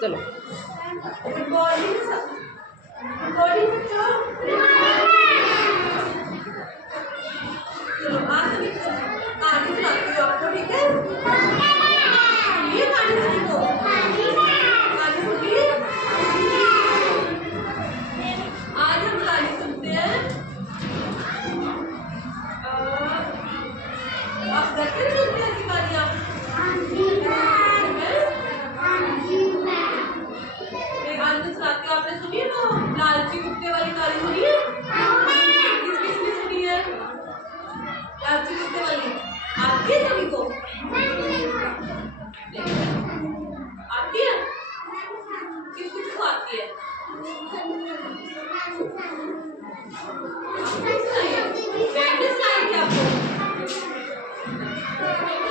चलो good morning बच्चों। चलो आज सभी कहानी सुनाती हूँ आपको, ठीक है? सुनिए कहानी सभी को, कहानी सुनिए। आज हम कहानी सुनते हैं। आप घर पे सुनते हैं ऐसी कहानियाँ? आज सुनाती हूँ, आपने सुनी है वो लालची कुत्ते वाली कहानी सुनी है? किस किसने सुनी है लालची कुत्ते वाली? आती है सभी को? आती है? किस किस को आती है?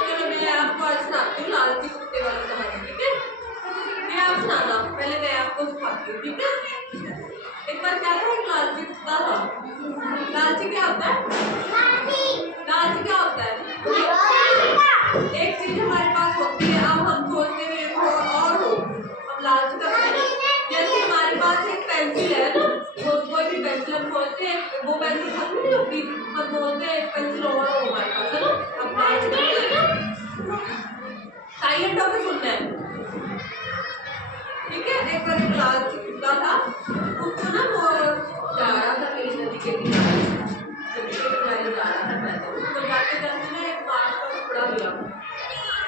चलो मैं आपको आज सुनाती हूँ लालची कुत्ते वाली कहानी, ठीक है? मैं आप सुनाना, पहले मैं आपको सुनाती हूँ, ठीक है? एक बार क्या था, एक लालची कुत्ता था। लालची क्या होता है? लालची क्या होता है? एक चीज हमारे पास होती है, अब हम सोचते हैं और हो, हम लालच करते हैं। जैसे हमारे पास एक पेंसिल है ना, कोई भी पेंसिल हम सोचते हैं वो पेंसिल खत्म नहीं होती, हम बोलते हैं एक पेंसिल और हो हमारे पास, है ना? अब लालच करते हैं ना, साइलेंट होकर सुनना है, ठीक है? एक बार एक लालची कुत्ता था, उसको ना वो जा रहा था कहीं नदी के किनारे जा रहा था, तो जाते जाते ना एक मांस का टुकड़ा मिला,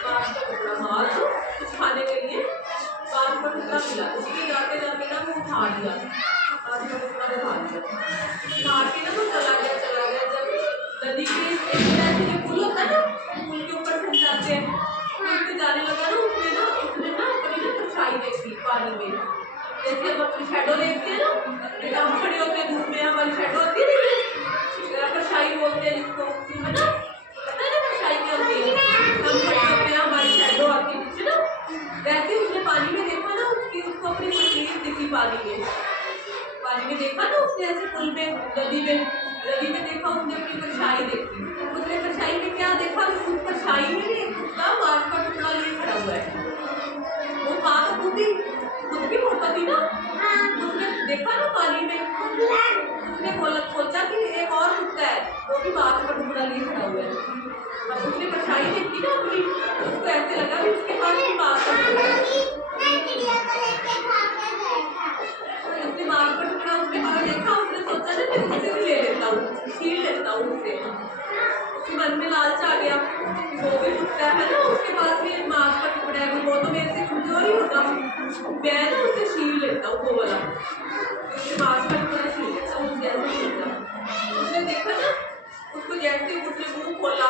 मांस का टुकड़ा, मांस कुछ खाने के लिए मांस का टुकड़ा मिला, उसके जाते जाते ना वो उठा लिया, मांस का टुकड़ा उठा के ना वो चला गया। जब नदी के ऐसे जो पुल होता है ना, पुल के ऊपर से जाते हैं, पुल पे जाने लगा ना, उसने ना अपनी ना परछाई देखी पानी में, जैसे हम अपनी शैडो देखते हैं ना, हम खड़े होते हैं धूप में, हमारी शैडो होती है ना, परछाई बोलते हैं जिसको, है ना? पता है ना परछाई क्या होती है? हम खड़े होते हैं, हमारी शैडो आती है पीछे ना, वैसे उसने पानी में देखा ना, उसको अपनी तस्वीर दिखी पानी में देखा ना उसने, ऐसे पुल में नदी में देखा, उसने अपनी परछाई देखी, उसने परछाई में क्या देखा? उस परछाई में एक कुत्ता मांस का टुकड़ा लिए खड़ा हुआ है। वो था तो खुद भी मोटा थी ना, उसने देखा ना पानी में, उसने सोचा कि एक और कुत्ता है, वो भी मांस का टुकड़ा लिए खड़ा हुआ है। अब उसने परछाई देखी ना अपनी, उसको ऐसे लगा कि उसके पास भी मांस का टुकड़ा है, उसने मांस का टुकड़ा उसके पास देखा, उसने सोचा ना मैं उससे भी ले लेता हूँ, छीन लेता हूँ उससे। उसके मन में लालच आ गया, वो भी कुत्ता है ना, उसके पास भी एक मांस का टुकड़ा है, वो तो मेरे से कमजोर ही होगा, मैं ना उसे छीन लेता हूँ, वो वाला उसके मांस का टुकड़ा छीन लेता हूँ, उससे ऐसा सोचा। उसने देखा ना, उसको जैसे उसने मुंह खोला,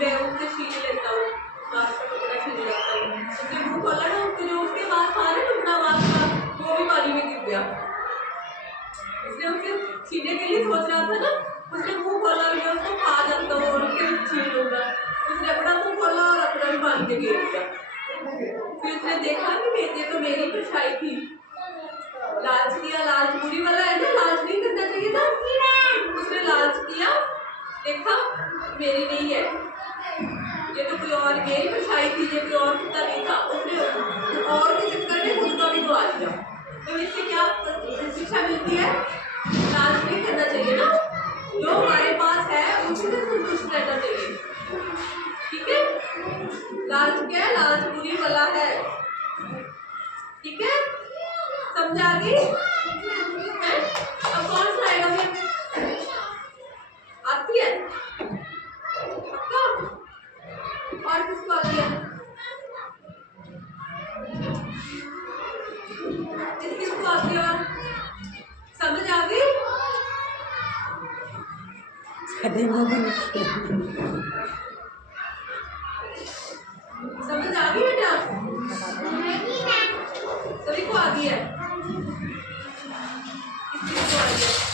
मैं उससे छीन लेता हूँ, मांस का टुकड़ा छीन लेता हूँ, उसने मुंह खोला ना, उसको जो उसके पास था ना टुकड़ा मांस का, वो भी पानी में गिर गया। उसने उसे छीनने के लिए सोच रहा था ना, उसने मुंह खोला, मैं उसको खा जाता हूँ और फिर छीन लूंगा, उसने अपना मुंह खोला और अपना भी पानी में गिर दिया। फिर उसने देखा कि ये तो मेरी परछाई थी, लालच किया, लालच बुरी वाला है ना, लालच नहीं करना चाहिए था, उसने लालच किया, देखा मेरी नहीं है, ये तो कोई और, मेरी परछाई थी, ये कोई और कुत्ता नहीं था, उसने और के चक्कर में खुद का भी गवा दिया। तो इससे क्या शिक्षा मिलती है? लालच नहीं करना चाहिए ना, जो हमारे पास है उसी से संतुष्ट रहना चाहिए, ठीक है? लालच क्या है? लालच बुरी वाला है, ठीक है? समझ आ गई? अब कौन सुनाएगा फिर? आती है पक्का? और किसको आती है? किसको आती है? और समझ आ गई? समझ आ गई बेटा? सभी को आ गई है? किसको आ गई है?